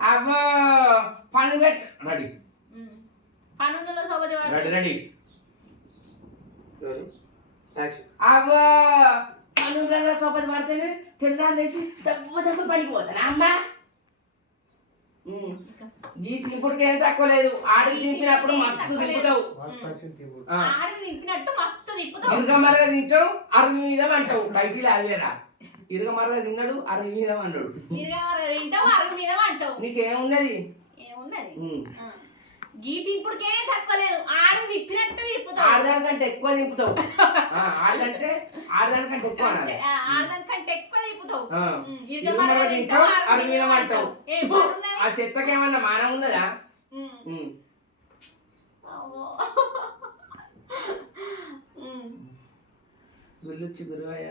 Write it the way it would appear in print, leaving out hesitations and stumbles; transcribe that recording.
అబ్బో పని పెట్ట రెడీ పనులలో సోబది రెడీ రెడీ అబ్బో పనులలో సోబది పడితేనే తెల్లారేసి దెబ్బ పనికి పోతాను అమ్మా ఈ తింపుడికి ఏం తక్కువ లేదు ఆడికి తింపినప్పుడు మస్తు తిప్పుతావు నింపినట్టు మస్తు తిప్పుతావు ఇరుగమరగా తింటావు అరుగు మీద అంటావు టైటిల్ అదేరా ఇరుగమరగా తిన్నాడు అరుగు మీద అన్నాడు తింటావు అరుగు మీద అంటావు నీకేమున్నది ఏమున్నది గీ తింపుడికే తక్కువ లేదు ఆడు తిప్పినట్టు తిప్పుతావు ఆడదానికంటే ఎక్కువ తిప్పుతావు ఆడదానికంటే ఎక్కువ ఆడదానికంటే ఎక్కువ తిప్పుతావు తింటావు అరుగు మీద అంటావు ఆ చెత్తకి ఏమన్నా మానం ఉన్నదా గుళ్ళొచ్చి గురువయ్య